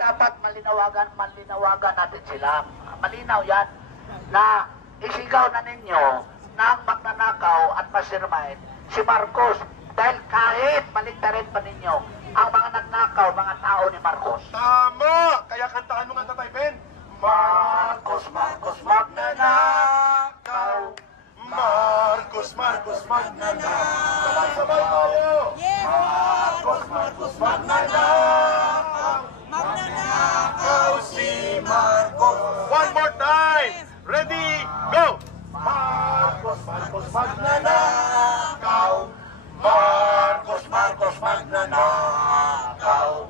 Dapat malinawagan natin sila. Malinaw yan na isigaw na ninyo na ang magnanakaw at mastermind si Marcos. Dahil kahit baliktarin pa ninyo ang mga nagnakaw, mga tao ni Marcos. Tama! Kaya kantaan mo nga, Tatay Ben. Marcos, Marcos, magnanakaw. Marcos, Marcos, magnanakaw. Sabay-sabay tayo. Marcos, Marcos, magnanakaw. Magnanakaw si Marcos. One more time. Ready, go! Marcos, Marcos, magnanakaw. Marcos, Marcos, magnanakaw.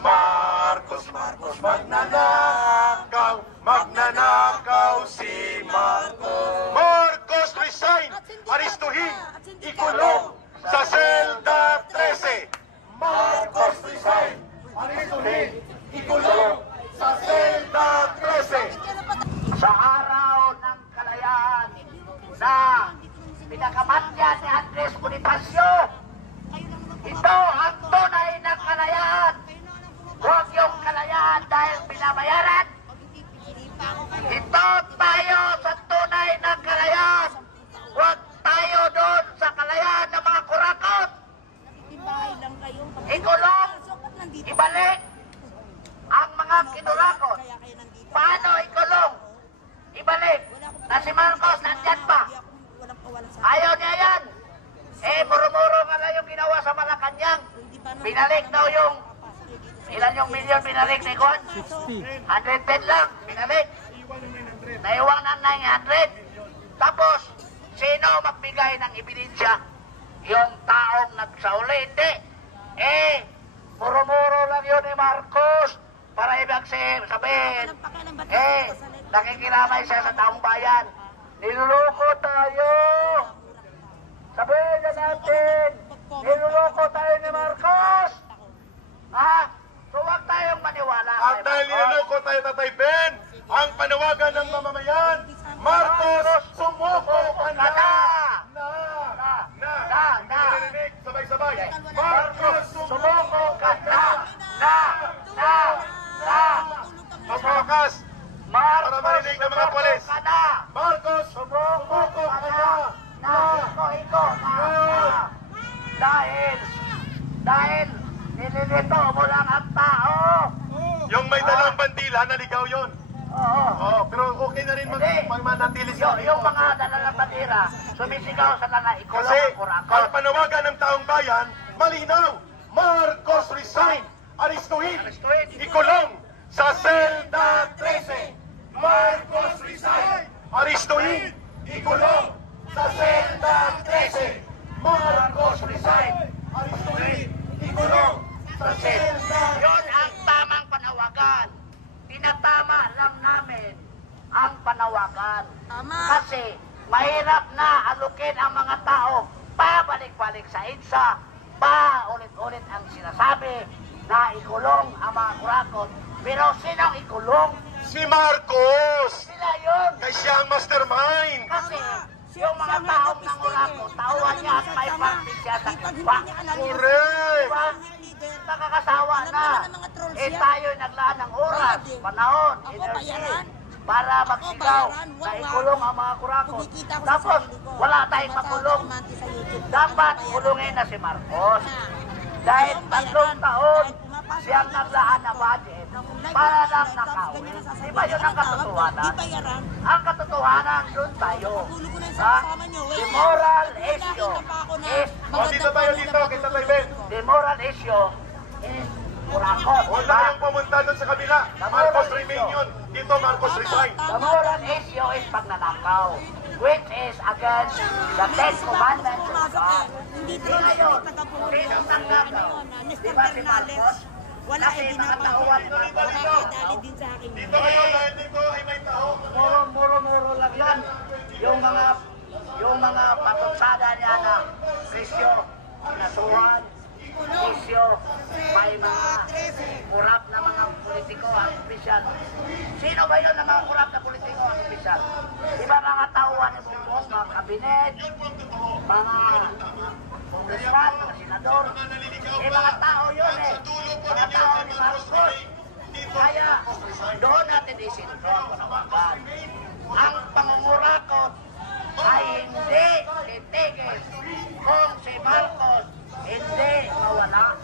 Marcos, Marcos, magnanakaw. Magnanakaw si Marcos. Marcos resign. Aristuhin. Ikulong sa selda 13. Marcos resign. Aristuhin. Ikulong sa selda 13. Sa araw ng kalayaan na pinakamatyan ni Andres Bonifacio, ito ang tunay na kalayaan. Huwag yung kalayaan dahil binabayaran. Ito tayo sa tunay na kalayaan. Huwag tayo doon sa kalayaan ng mga kurakot. Ikulong, ibalik ang mga kinurakot. Paano ikulong? Ibalik. Na si Marcos nandyan pa. Ayaw niya yan. Muro-muro nga lang yung ginawa sa Malacanang. Binalik daw yung ilan yung milyon binalik ni Gon? 110 lang. Binalik. Naiwang ng 900. Tapos, sino magbigay ng ebidensya? Yung taong nagsauli. Hindi. Muro-muro lang yun ni Marcos. Para ibig sabihin, nakikilamay siya sa taong bayan. Niluloko tayo. Sabihin na natin, niluloko tayo ni Marcos. Ha? So huwag tayong maniwala. At dahil niloloko tayo, Tatay Ben, ang panawagan ng mamamayan, Marcos, sumuko ka na! Narinig, sabay-sabay. Marcos, sumuko ka na! Mabukas! Para marinig ng mga polis. Marcos, sumuko ka na! Dahil nililito mo lang ang tao. Yung may dalang bandila, naligaw yon. Oo. Pero okay na rin manatili sa Yung mga dalalang bandira, sumisigaw sa lana, ikulong kasi ang kurakot. ang panawagan ng taong bayan, malinaw. Marcos resign. Aristuhin. Ikulong sa selda 13. Marcos resign. Aristuhin. Ikulong sa selda 13. Marcos resign. Aristuhin. Ikulong sa selda 13. Yun ang tamang panawagan. Tinatama lang namin ang panawagan. Kasi mahirap na alukin ang mga tao pabalik-balik sa EDSA, pa ulit-ulit ang sinasabi na ikulong ang mga kurakot. Pero sinong ikulong? Si Marcos. Sila yun. Kaya siya ang mastermind. Kasi yung mga taong nangurakot, tauhan niya at may parte siya sa iba. Correct. Diba? Nakakasawa na. Tayo'y naglaan ng oras, panahon, energy, para magsigaw na ikulong ang mga kurakot. Tapos, wala tayong makulong. Dapat kulungin na si Marcos. Dahil 3 taon siyang naglaan na budget para lang nakawin. Di ba yun ang katotohanan? Ang katotohanan, doon tayo. The moral issue is... Dito tayo dito, kay Tatay Ben. The moral issue is kurakot. Huwag na kayong pumunta doon sa kabila. Marcos remain yun. Dito, Marcos resign. The moral issue is pagnanakaw, which is against the 10 commandments of God. Sino yun? Sino nagnakaw? Di ba si Marcos? Kasi mga tauhan ni Marcos. Dito kayo, dahil dito ay may tao. Muro-muro lang yan. Yung mga patutsada niya na Krisyo, nasuhan, Krisyo, may mga kurap na mga politiko at opisyal. Sino ba yun na mga kurap na politiko at opisyal? Di ba mga tauhan ni Bungos, mga kabinet, mga congressman, mga senador, mga tao yun eh. Mga tao ni Marcos. hindi sentro ang panawagan. Ang pangungurakot ay hindi titigil kung si Marcos hindi mawala.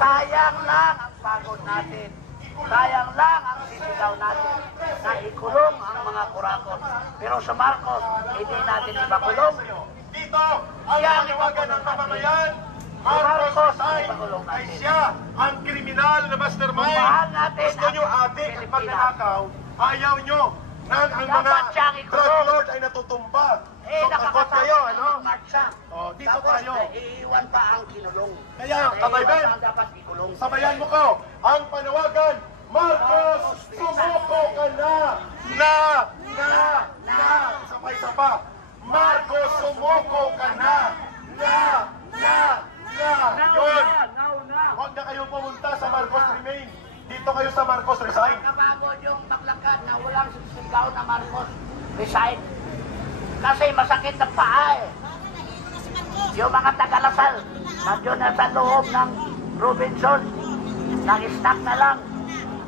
Sayang lang ang pagod natin. Sayang lang ang sisigaw natin na ikulong ang mga kurakot. Pero sa Marcos, hindi natin ipakulong. Dito, ang panawagan ng mamamayan, Marcos ay siya ang kriminal na mastermind. Gusto nyo adik at magnanakaw, ayaw nyo na ang mga drug lord ay natutumba. So takot kayo, ano? O, dito tayo. Iiwan pa ang kinulong. Kaya, Tatay Ben, sabayan mo ko ang panawagan, Marcos, sumuko ka na! Isa pa. Marcos, sumuko ka na! Yun! Huwag na kayong pumunta sa Marcos Remain. Dito kayo sa Marcos Resign. Nakapagod yung maglakad na walang sisigaw na Marcos Resign. Kasi masakit ang paa eh. Yung mga tagalasal, nandiyon na sa loob ng Robinson, nag-stack na lang.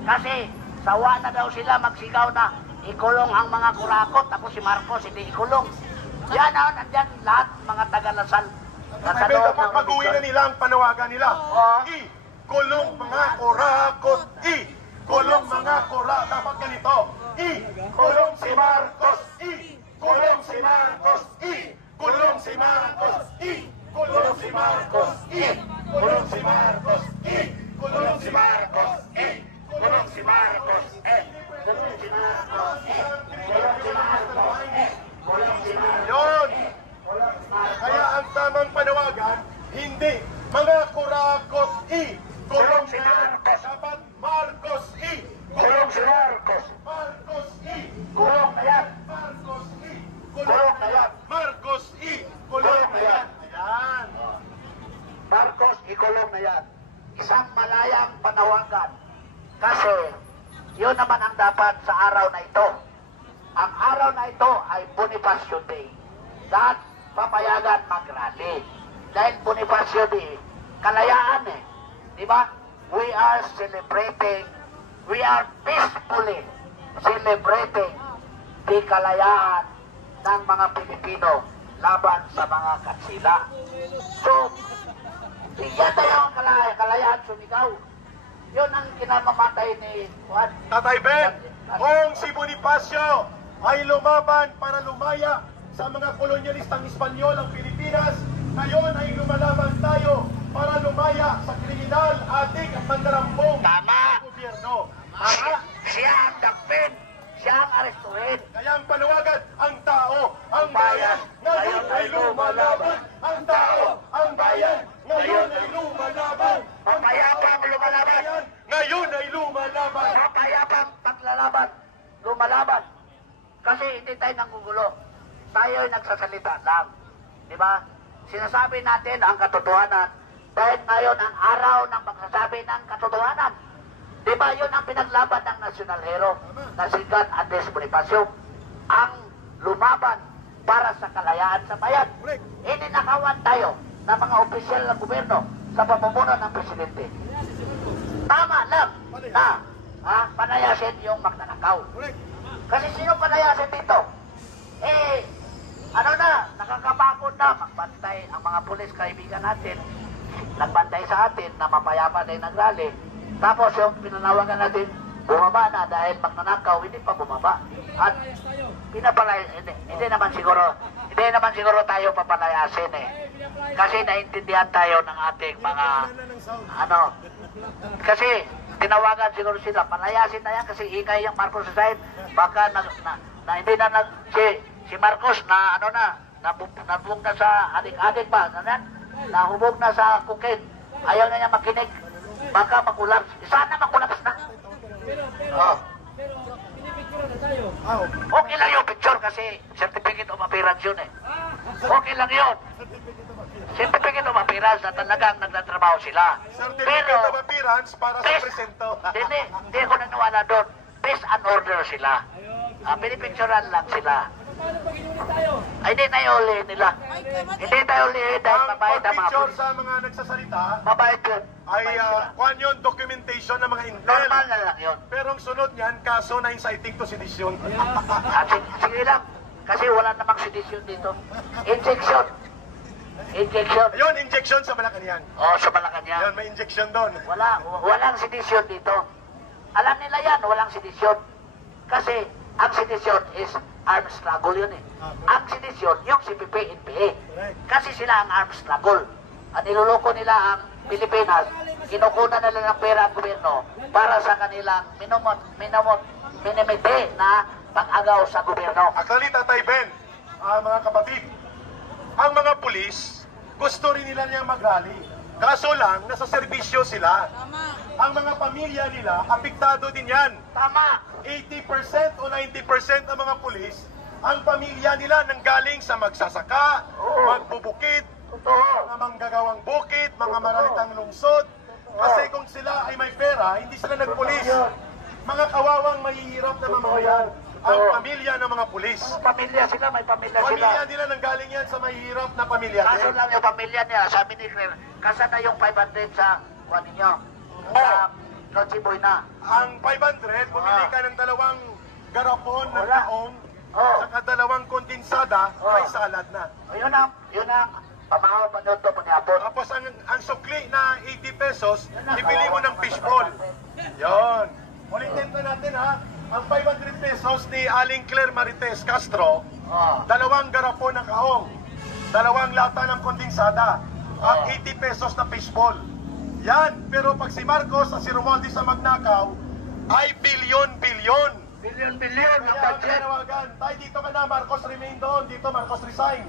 Kasi sawa na daw sila magsigaw na ikulong ang mga kurakot, tapos si Marcos hindi ikulong. Yan o, nandyan lahat mga tagalasal. Nasa loob ng Pag-uwi na nila ang panawagan nila. Kulong mga kurakot. Kulong mga kurakot. Dapat ganito. Kulong si Marcos. Kulong si Marcos. Kulong si Marcos. Kulong si Marcos. Kulong si Marcos. Kulong si Marcos. Kulong si Marcos. Kulong si Marcos. Kulong si Marcos. Yun. Kaya ang tamang panawagan, hindi mga kurakot. Kulong si Marcos. Dapat Marcos. Kulong si Marcos. Marcos. Kulong na yan. Marcos. Kulong na yan. Marcos. Kulong na yan. Ayan. Marcos, ikulong na yan. Isang malayang panawagan. Kasi, yun naman ang dapat sa araw na ito. Ang araw na ito ay Bonifacio Day. Dahil papayagan mag-rally. Dahil Bonifacio Day, kalayaan eh. Diba? We are celebrating, we are peacefully celebrating di kalayaan ng mga Pilipino laban sa mga katsila. So, bigyan tayo ang kalayaan sumigaw. Yun ang kinamamatay ni Juan. Tatay Ben, kung si Bonifacio ay lumaban para lumaya sa mga kolonyalistang Espanyol ang Pilipinas, ngayon ay lumalaban tayo para lumaya sa kriminal, adik at mandarambong Tama. gobyerno. Tama? Siya ang dakpin. Siya ang arestuhin. Kaya ang panawagan, ang tao, ang bayan, ngayon ay lumalaban. Ang tao, ang bayan, ngayon ay lumalaban. Papayapang lumalaban. Ngayon ay lumalaban. Papayapang paglalaban. Lumalaban. Kasi hindi tayo nanggugulo. Tayo ay nagsasalita lang. Di ba? Sinasabi natin ang katotohanan dahil ngayon ang araw ng magsasabi ng katotohanan. Di ba yun ang pinaglaban ng national hero na si God Andres Bonifacio? Ang lumaban para sa kalayaan sa bayan. Ininakawan tayo ng mga opisyal ng gobyerno sa pamumuno ng presidente. Tama lang na panayasin yung magnanakaw. Kasi sino panayasin dito? Nakakapagod na magbantay ang mga pulis kaibigan natin. Nagbantay sa atin na mapayapa na yung nagrally. Tapos yung pinanawagan natin, bumaba na dahil magnanakaw, hindi pa bumaba. At hindi naman siguro tayo papalayasin eh. Kasi naintindihan tayo ng ating mga, kasi tinawagan siguro sila, palayasin na yan kasi ingay yung Marcos Resign. Baka hindi na si Marcos nabug na sa adik-adik ba, nahubog na sa cocaine, ayaw na niya makinig, baka makulaps, sana makulaps na. Okay lang yung picture kasi certificate of appearance yun eh. Okay lang yun. Certificate of appearance na talagang nagtatrabaho sila. Certificate of appearance para sa presento. Hindi ako naniwala doon. Peace and order sila. Pinipicturean lang sila. Ay, hindi tayo ulihin nila. Hindi tayo ulihin dahil Ang mabait ang mga picture pulis. sa mga nagsasalita Mabait yun. ay kuhan yun, documentation ng mga intel. Normal na lang yun. Pero ang sunod niyan, kaso na inciting to sedition. At sige lang. Kasi wala namang sedisyon dito. Injection. Injection. Ayun, injection sa Malacanang. Oh, sa Malacanang. Yan, may injection doon. Walang sedisyon dito. Alam nila yan, walang sedisyon. Kasi ang sedisyon is armed struggle yun eh. Ang sedisyon, yung CPP, NPA. Kasi sila ang armed struggle. At niluloko nila ang Pilipinas, kinukuna nila ng pera ang gobyerno para sa kanilang minimite na pag-agaw sa gobyerno. Actually, Tatay Ben, mga kapatid, ang mga pulis, gusto rin nila niyang mag-rally. Kaso lang, nasa serbisyo sila. Ang mga pamilya nila, apektado din yan. Tama! 80% o 90% ng mga pulis, ang pamilya nila nanggaling sa magsasaka, magbubukid, mga manggagawang bukid, mga maralitang lungsod. Kasi kung sila ay may pera, hindi sila nagpulis. Mga kawawang mahihirap na mamamayan ang pamilya ng mga pulis. Pamilya sila, may pamilya sila. Pamilya nila nanggaling yan sa mahihirap na pamilya. Kaso lang yung pamilya niya, sabi ni Claire, kasa na yung 500 sa kuha ninyo. Sa Nochiboy na. Ang 500, bumili ka ng 2 garapon ng taong, saka 2 kondensada, may salad na. Yun ang pamahaw panuto mo ni Apon. Tapos ang sukli na 80 pesos, ibili mo ng fishball. Yon. Ulitin na natin ha. Ang 500 pesos ni Aling Claire Marites Castro, 2 garapon ng kaong, 2 lata ng kondensada, at 80 pesos na fishball. Yan. Pero pag si Marcos at si Romualdez sa magnakaw, ay bilyon-bilyon. Bilyon-bilyon ang Kaya ang budget. panawagan, tayo dito ka na, Marcos remain doon, dito Marcos resign.